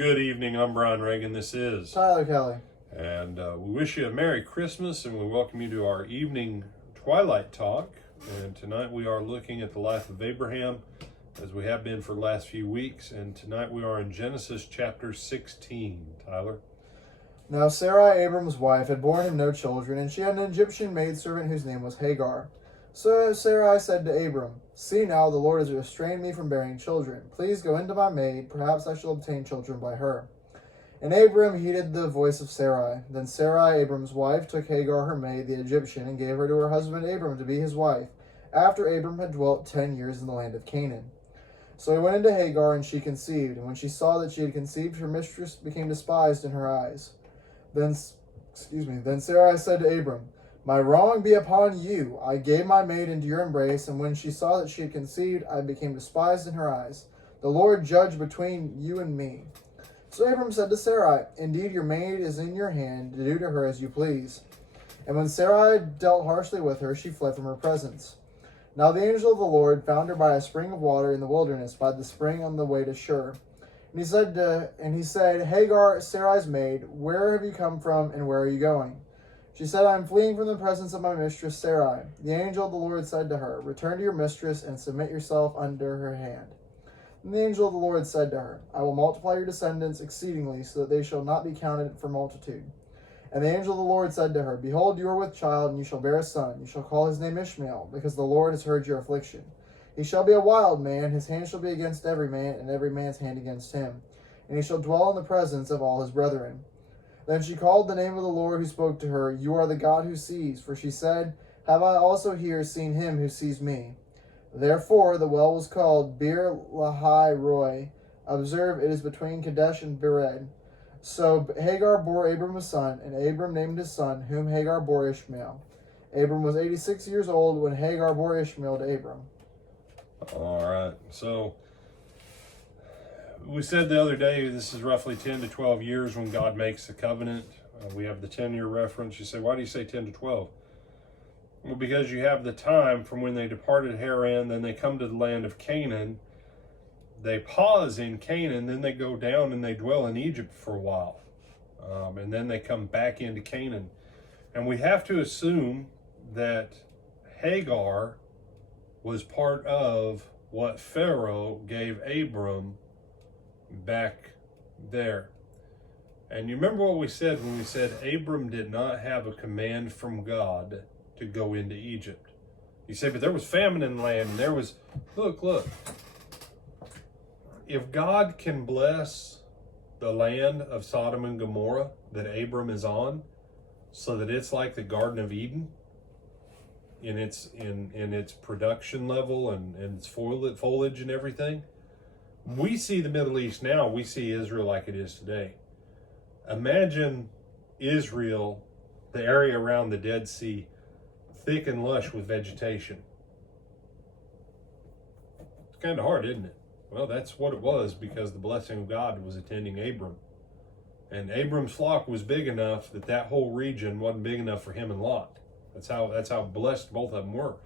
Good evening, I'm Brian Reagan. This is Tyler Kelly. And we wish you a Merry Christmas and we welcome you to our evening Twilight talk. And tonight we are looking at the life of Abraham as we have been for the last few weeks. And tonight we are in Genesis chapter 16. Tyler? Now Sarai, Abram's wife, had borne him no children, and she had an Egyptian maidservant whose name was Hagar. So Sarai said to Abram, "See now, the Lord has restrained me from bearing children. Please go into my maid, perhaps I shall obtain children by her." And Abram heeded the voice of Sarai. Then Sarai, Abram's wife, took Hagar her maid, the Egyptian, and gave her to her husband Abram to be his wife, after Abram had dwelt 10 years in the land of Canaan. So he went into Hagar, and she conceived, and when she saw that she had conceived, her mistress became despised in her eyes. Then Sarai said to Abram, "My wrong be upon you. I gave my maid into your embrace, and when she saw that she had conceived, I became despised in her eyes. The Lord judge between you and me." So Abram said to Sarai, "Indeed, your maid is in your hand, to do to her as you please." And when Sarai dealt harshly with her, she fled from her presence. Now the angel of the Lord found her by a spring of water in the wilderness, by the spring on the way to Shur. And he said, "Hagar, Sarai's maid, where have you come from, and where are you going?" She said, "I am fleeing from the presence of my mistress Sarai." The angel of the Lord said to her, "Return to your mistress and submit yourself under her hand." And the angel of the Lord said to her, "I will multiply your descendants exceedingly, so that they shall not be counted for multitude." And the angel of the Lord said to her, "Behold, you are with child, and you shall bear a son. You shall call his name Ishmael, because the Lord has heard your affliction. He shall be a wild man, his hand shall be against every man, and every man's hand against him. And he shall dwell in the presence of all his brethren." Then she called the name of the Lord who spoke to her, "You are the God who sees." For she said, "Have I also here seen him who sees me?" Therefore the well was called Bir Lahai Roi. Observe, it is between Kadesh and Bered. So Hagar bore Abram a son, and Abram named his son, whom Hagar bore Ishmael. Abram was 86 years old when Hagar bore Ishmael to Abram. All right, so we said the other day this is roughly 10 to 12 years when God makes the covenant. We have the 10-year reference. You say, why do you say 10 to 12? Well, because you have the time from when they departed Haran, then they come to the land of Canaan. They pause in Canaan, then they go down and they dwell in Egypt for a while. And then they come back into Canaan. And we have to assume that Hagar was part of what Pharaoh gave Abram back there. And you remember what we said when we said Abram did not have a command from God to go into Egypt. You say, but there was famine in the land, and there was, look. If God can bless the land of Sodom and Gomorrah that Abram is on, so that it's like the Garden of Eden in its production level and its foliage and everything, we see the Middle East now, we see Israel like it is today. Imagine Israel, the area around the Dead Sea, thick and lush with vegetation. It's kind of hard, isn't it? Well, that's what it was, because the blessing of God was attending Abram. And Abram's flock was big enough that whole region wasn't big enough for him and Lot. That's how blessed both of them were.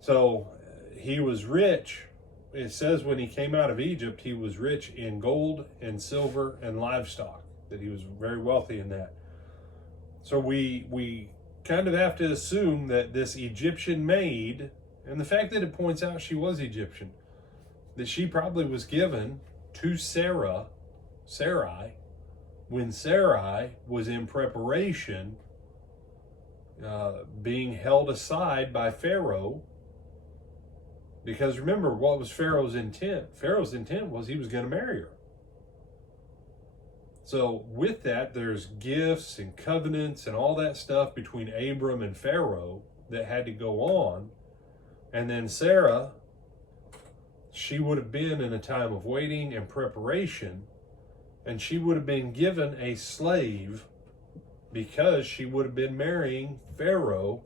So he was rich. It says when he came out of Egypt, he was rich in gold and silver and livestock, that he was very wealthy in that. So we kind of have to assume that this Egyptian maid, and the fact that it points out she was Egyptian, that she probably was given to Sarai, when Sarai was in preparation, being held aside by Pharaoh. Because remember, what was Pharaoh's intent? Pharaoh's intent was he was going to marry her. So with that, there's gifts and covenants and all that stuff between Abram and Pharaoh that had to go on. And then Sarah, she would have been in a time of waiting and preparation, and she would have been given a slave because she would have been marrying Pharaoh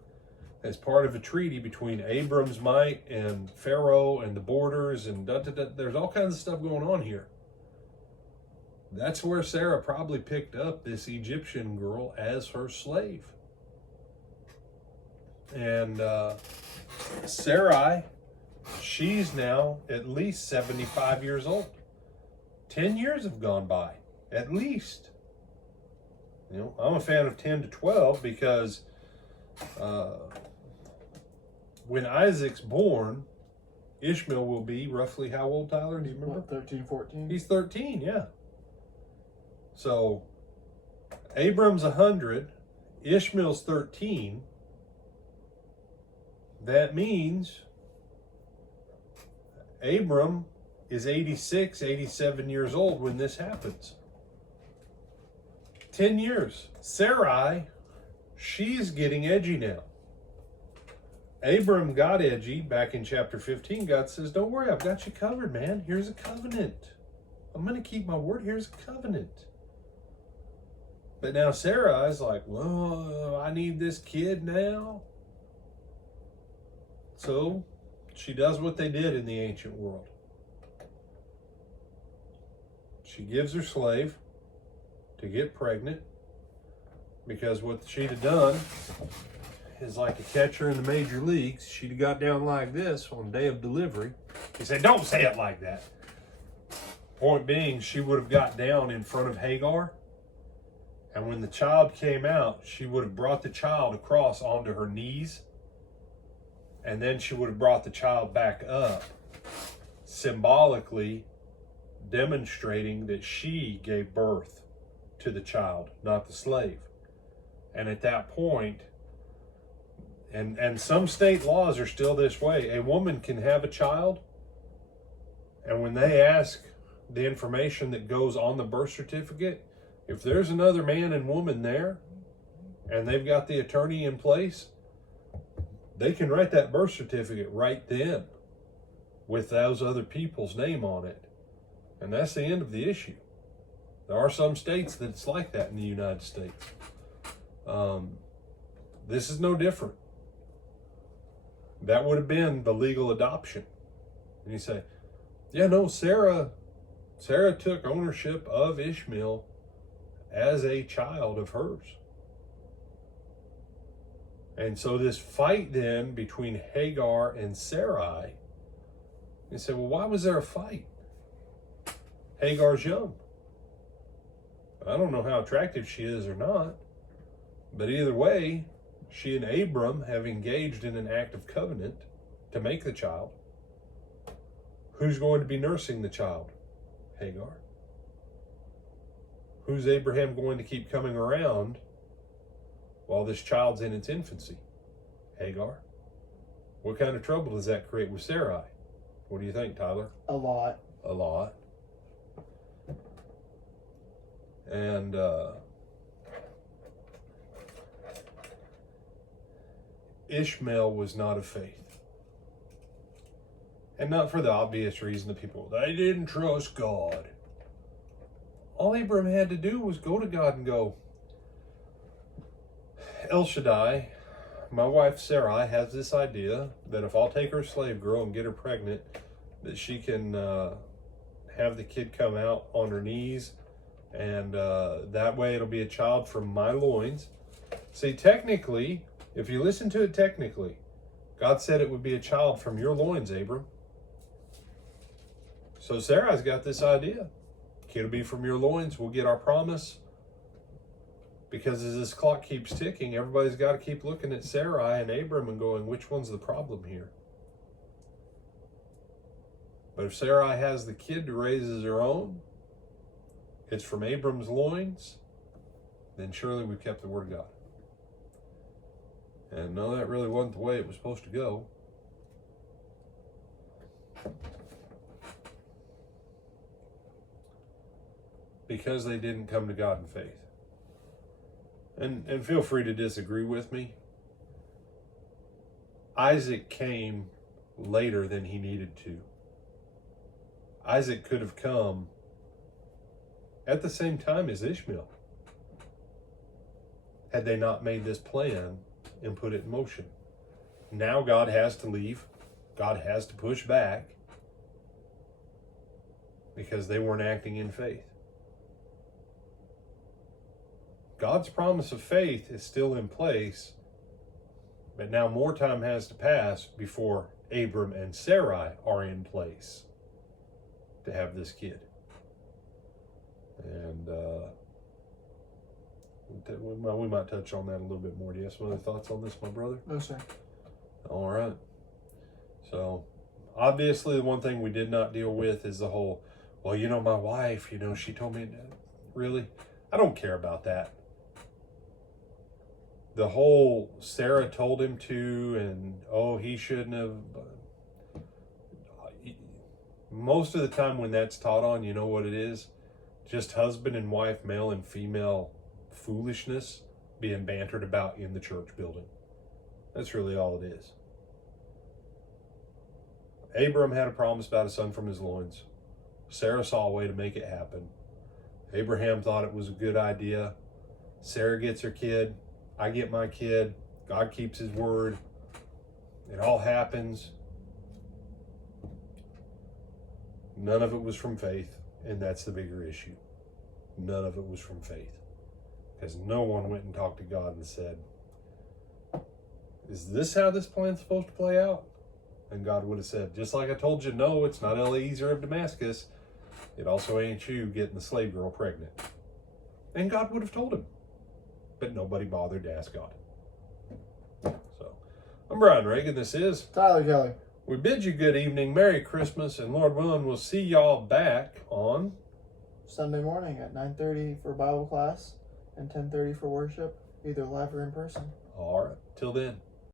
as part of a treaty between Abram's might and Pharaoh and the borders and there's all kinds of stuff going on here. That's where Sarah probably picked up this Egyptian girl as her slave. And Sarai, she's now at least 75 years old. 10 years have gone by, at least. I'm a fan of 10 to 12 because when Isaac's born, Ishmael will be roughly how old, Tyler? Do you remember? 13, 14? He's 13, yeah. So, Abram's 100, Ishmael's 13. That means Abram is 86, 87 years old when this happens. 10 years. Sarai, she's getting edgy now. Abram got edgy back in chapter 15. God says, don't worry, I've got you covered, man. Here's a covenant. I'm going to keep my word. Here's a covenant. But now Sarai's like, well, I need this kid now. So she does what they did in the ancient world. She gives her slave to get pregnant, because what she'd have done is like a catcher in the major leagues. She'd have got down like this on day of delivery. He said, don't say it like that. Point being, she would have got down in front of Hagar, and when the child came out, she would have brought the child across onto her knees, and then she would have brought the child back up, symbolically demonstrating that she gave birth to the child, not the slave. And at that point, and some state laws are still this way, a woman can have a child, and when they ask the information that goes on the birth certificate, if there's another man and woman there, and they've got the attorney in place, they can write that birth certificate right then with those other people's name on it. And that's the end of the issue. There are some states that it's like that in the United States. This is no different. That would have been the legal adoption. And you say, yeah, no, Sarah took ownership of Ishmael as a child of hers. And so this fight then between Hagar and Sarai, you say, well, why was there a fight? Hagar's young. I don't know how attractive she is or not, but either way, she and Abram have engaged in an act of covenant to make the child. Who's going to be nursing the child? Hagar. Who's Abraham going to keep coming around while this child's in its infancy? Hagar. What kind of trouble does that create with Sarai? What do you think, Tyler? A lot. A lot. And Ishmael was not of faith. And not for the obvious reason that people, they didn't trust God. All Abraham had to do was go to God and go, El Shaddai, my wife Sarai has this idea that if I'll take her slave girl and get her pregnant, that she can have the kid come out on her knees, and that way it'll be a child from my loins. See, technically, if you listen to it technically, God said it would be a child from your loins, Abram. So Sarai's got this idea. Kid will be from your loins. We'll get our promise. Because as this clock keeps ticking, everybody's got to keep looking at Sarai and Abram and going, which one's the problem here? But if Sarai has the kid to raise as her own, it's from Abram's loins, then surely we've kept the word of God. And no, that really wasn't the way it was supposed to go. Because they didn't come to God in faith. And feel free to disagree with me. Isaac came later than he needed to. Isaac could have come at the same time as Ishmael, had they not made this plan and put it in motion. Now God has to leave. God has to push back because they weren't acting in faith. God's promise of faith is still in place, but now more time has to pass before Abram and Sarai are in place to have this kid. we might touch on that a little bit more. Do you have some other thoughts on this, my brother? No, sir. All right. So, obviously, the one thing we did not deal with is the whole, well, my wife, she told me, really? I don't care about that. The whole Sarah told him to, and, he shouldn't have. Most of the time when that's taught on, you know what it is? Just husband and wife, male and female foolishness being bantered about in the church building. That's really all it is. Abram had a promise about a son from his loins. Sarah saw a way to make it happen. Abraham thought it was a good idea. Sarah gets her kid. I get my kid. God keeps his word. It all happens. None of it was from faith, and that's the bigger issue. None of it was from faith. Because no one went and talked to God and said, is this how this plan's supposed to play out? And God would have said, just like I told you, no, it's not Eliezer of Damascus. It also ain't you getting the slave girl pregnant. And God would have told him. But nobody bothered to ask God. So, I'm Brian Reagan. This is Tyler Kelly. We bid you good evening, Merry Christmas, and Lord willing, we'll see y'all back on Sunday morning at 9:30 for Bible class and 10:30 for worship, either live or in person. All right. Till then.